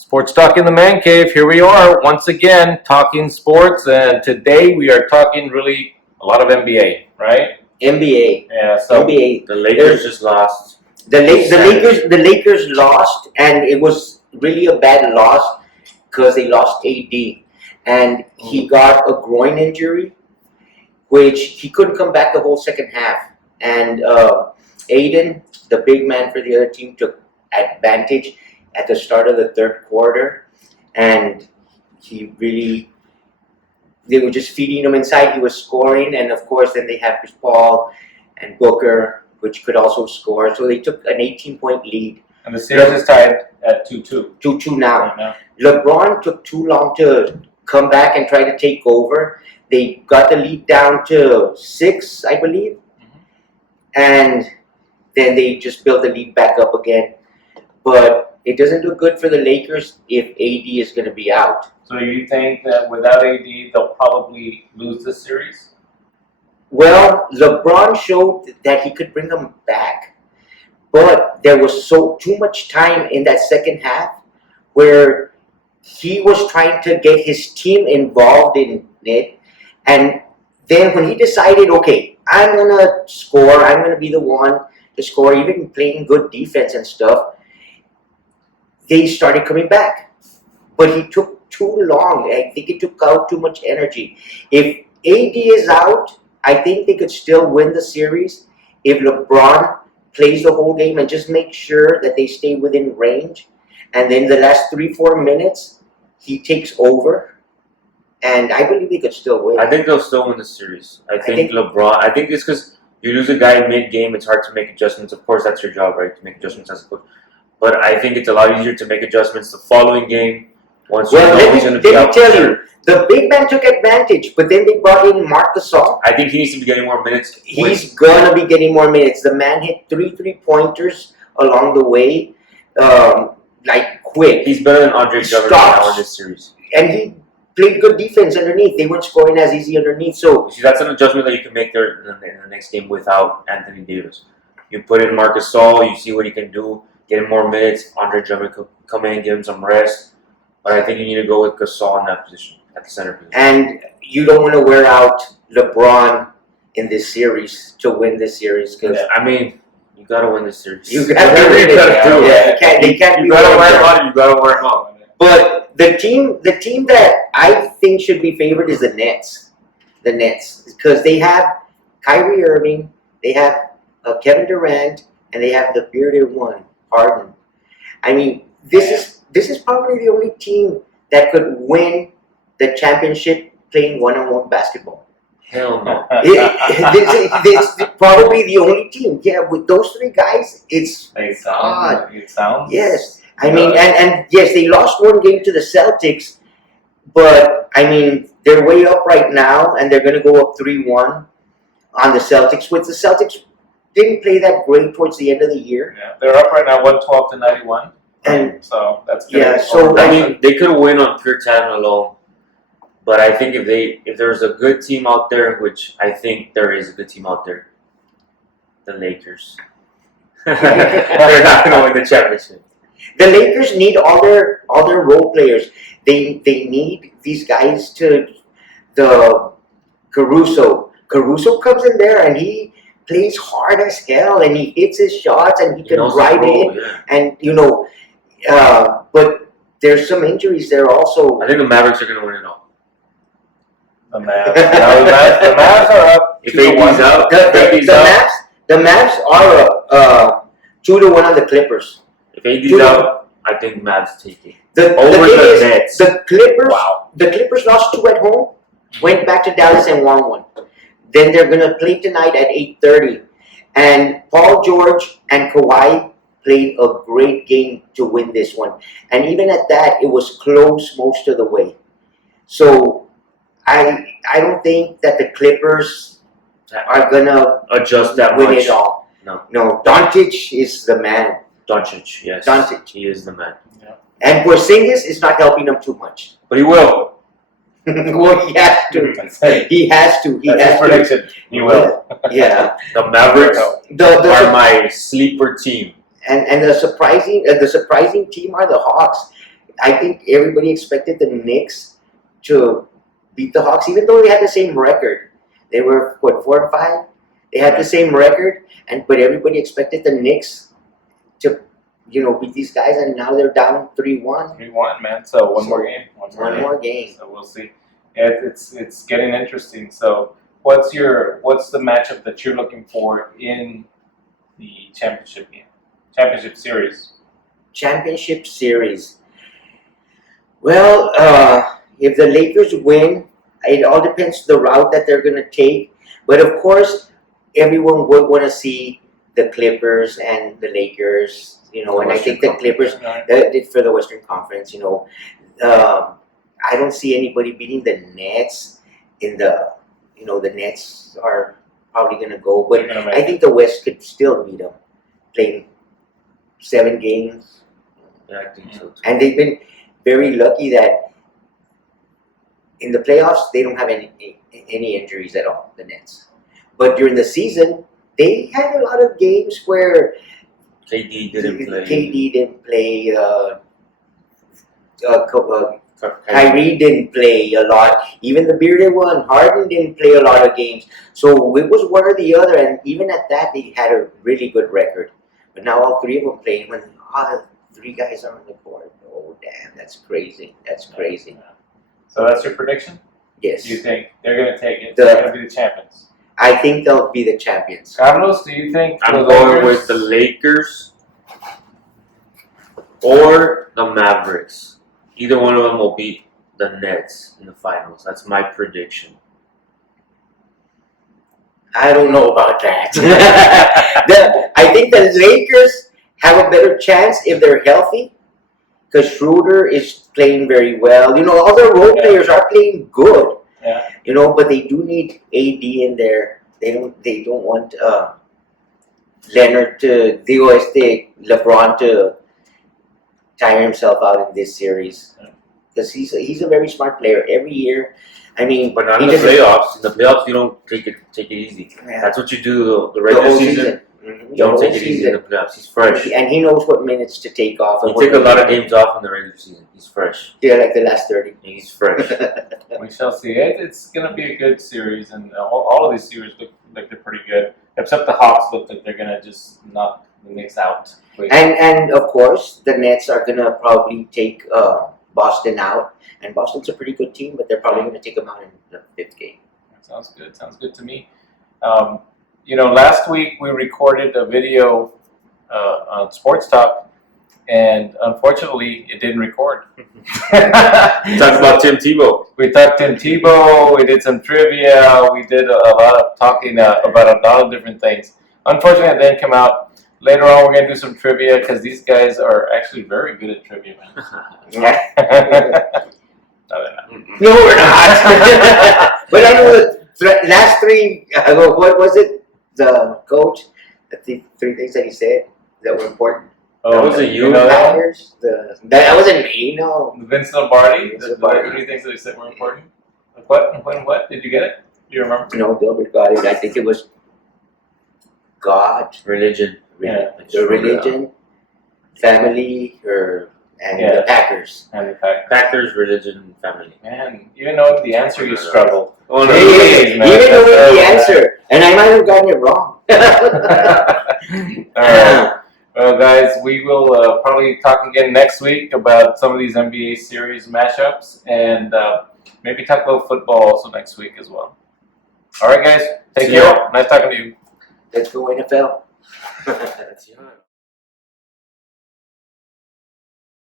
Sports Talk in the Mancave. Here we are once again talking sports, and today we are talking really a lot of NBA, right? NBA. Yeah. So NBA. The Lakers just lost. The Lakers lost, and it was really a bad loss because they lost AD, and he got a groin injury, which he couldn't come back the whole second half. And Aiden, the big man for the other team, took advantage at the start of the third quarter, and they were just feeding him inside. He was scoring, and of course, then they have Chris Paul and Booker, which could also score. So they took an 18-point lead. and the series is tied at 2-2 2-2 now. right now. LeBron took too long to come back and try to take over. They got the lead down to 6, I believe, and then they just built the lead back up again. But it doesn't look good for the Lakers if AD is going to be out. So you think that without AD, they'll probably lose this series? Well, LeBron showed that he could bring them back, but there was too much time in that second half where he was trying to get his team involved in it, and then when he decided, okay, I'm gonna score, I'm gonna be the one to score, even playing good defense and stuff, they started coming back. But he took too long. I think it took out too much energy. If AD is out, I think they could still win the series if LeBron plays the whole game and just make sure that they stay within range. And then the last 3-4 minutes, he takes over. And I believe they could still win. I think they'll still win the series. I think LeBron. I think it's because you lose a guy mid-game. It's hard to make adjustments. Of course, that's your job, right? To make adjustments as a coach. But I think it's a lot easier to make adjustments the following game once you know he's going to be out. Let me tell you, the big man took advantage, but then they brought in Marc Gasol. I think he needs to be getting more minutes. He's going to be getting more minutes. The man hit 3 3-pointers along the way, like quick. He's better than Andre Drummond now in this series. And he played good defense underneath. They weren't scoring as easy underneath. So See, that's an adjustment that you can make there in the next game without Anthony Davis. You put in Marc Gasol, you see what he can do, get him more minutes. Andre Drummond could come in, give him some rest. But I think you need to go with Gasol in that position, at the center position. And you don't want to wear out LeBron in this series to win this series. Because I mean, you got to win this series. You got to Whatever win you it. got to do. Yeah, they can't You be got to wearing wear him out. out. You got to wear him out. But the team that I think should be favored is the Nets. The Nets, because they have Kyrie Irving, they have Kevin Durant, and they have the bearded one, Harden. I mean, this is probably the only team that could win the championship playing one-on-one basketball. Hell no. It's probably the only team. Yeah, with those three guys, it's It odd. sounds. Yes. I mean, and yes, they lost one game to the Celtics, but I mean, they're way up right now, and they're going to go up 3-1 on the Celtics. With the Celtics, didn't play that great towards the end of the year. Yeah, they're up right now, 112-91, And so that's good. yeah, so I mean, they could win on pure talent alone. But I think if there's a good team out there, which I think there is a good team out there, the Lakers. They're not going to win the championship. the Lakers need all their role players. They need these guys to the Caruso. Caruso comes in there and he plays hard as hell and he hits his shots and he can knows ride his role, in. yeah. And but there's some injuries there also. I think the Mavericks are going to win it all. The Mavs. The Mavs are up. If 2-1. AD's out, The Mavs are up 2-1 on the Clippers. if AD's out, I think Mavs take it. The Over thing the is, Nets. the Clippers. Wow. The Clippers lost 2 at home, went back to Dallas and won 1. Then they're gonna play tonight at 8:30, and Paul George and Kawhi played a great game to win this one. And even at that, it was close most of the way. So I don't think that the Clippers are gonna Adjust that win much. it all. No. Doncic is the man, Doncic, yes. Doncic. He is the man. and Porzingis is not helping them too much. But he will. Well, he has to. He has to. He That's his has to. prediction. He will. Yeah. The Mavericks are my sleeper team. And the surprising team are the Hawks. I think everybody expected the Knicks to beat the Hawks, even though they had the same record. They were what 4-5. They had the same record, but everybody expected the Knicks to, beat these guys, and now they're down 3-1. 3-1, man. So one more game. One more game. So we'll see. Yeah, it's getting interesting. So what's the matchup that you're looking for in the championship game? Championship series. Championship series. Well, if the Lakers win, it all depends the route that they're going to take. But of course, everyone would want to see the Clippers and the Lakers. And I think the Clippers for the Western Conference. I don't see anybody beating the Nets in the. The Nets are probably going to go, but I think the West could still beat them, playing 7 games. Yeah, I think so too. And they've been very lucky that in the playoffs they don't have any injuries at all, the Nets. But during the season, they had a lot of games where KD didn't play. KD didn't play. Kyrie didn't play a lot. Even the bearded one, Harden, didn't play a lot of games. So it was one or the other, and even at that, they had a really good record. But now all 3 of them played when 3 guys are on the court. Oh, damn, that's crazy. That's crazy. So that's your prediction? Yes. Do you think they're going to take it? They're going to be the champions? I think they'll be the champions. Carlos, do you think I'm going with the Lakers or the Mavericks. Either one of them will beat the Nets in the finals. That's my prediction. I don't know about that. I think the Lakers have a better chance if they're healthy, because Schroeder is playing very well. All their role players are playing good. Yeah. But they do need AD in there. They don't want Leonard to LeBron to tire himself out in this series, because he's a very smart player. Every year, I mean, but not in the playoffs. In the playoffs, you don't take it easy. Yeah. That's what you do the regular season. Mm-hmm. You don't take it easy in the playoffs. He's fresh. And he knows what minutes to take off. He take a lot of games off in the regular season. He's fresh. Yeah, like the last 30. He's fresh. We shall see. It's going to be a good series, and all of these series look like they're pretty good, except the Hawks look like they're going to just knock the Knicks out. And of course, the Nets are going to probably take Boston out. And Boston's a pretty good team, but they're probably going to take them out in the 5th game. That sounds good. Sounds good to me. Last week we recorded a video on Sports Talk, and unfortunately, it didn't record. Talked about Tim Tebow. We talked Tim Tebow. We did some trivia. We did a lot of talking about a lot of different things. Unfortunately, it didn't come out. Later on, we're going to do some trivia, because these guys are actually very good at trivia, man. No, they're not. No, we're not. But I know the last 3, what was it? The coach, the 3 things that he said that were important. Oh, was it you? Matters. That wasn't me, no. Vince Lombardi, Vince the Lombardi. 3 things that he said were important. What? When? What? Did you get it? Do you remember? No, Gilbert got it. I think it was God, Religion. Yeah. the religion, family, and the Packers. And the fact, Packers, religion, family. man, even knowing the answer, you struggled. Oh no. Hey, man, even knowing that's the terrible, answer, and I might have gotten it wrong. All right. Well, guys, we will probably talk again next week about some of these NBA series matchups, and maybe talk about football also next week as well. All right, guys. Take See care. ya. Nice talking to you. Let's go NFL. That's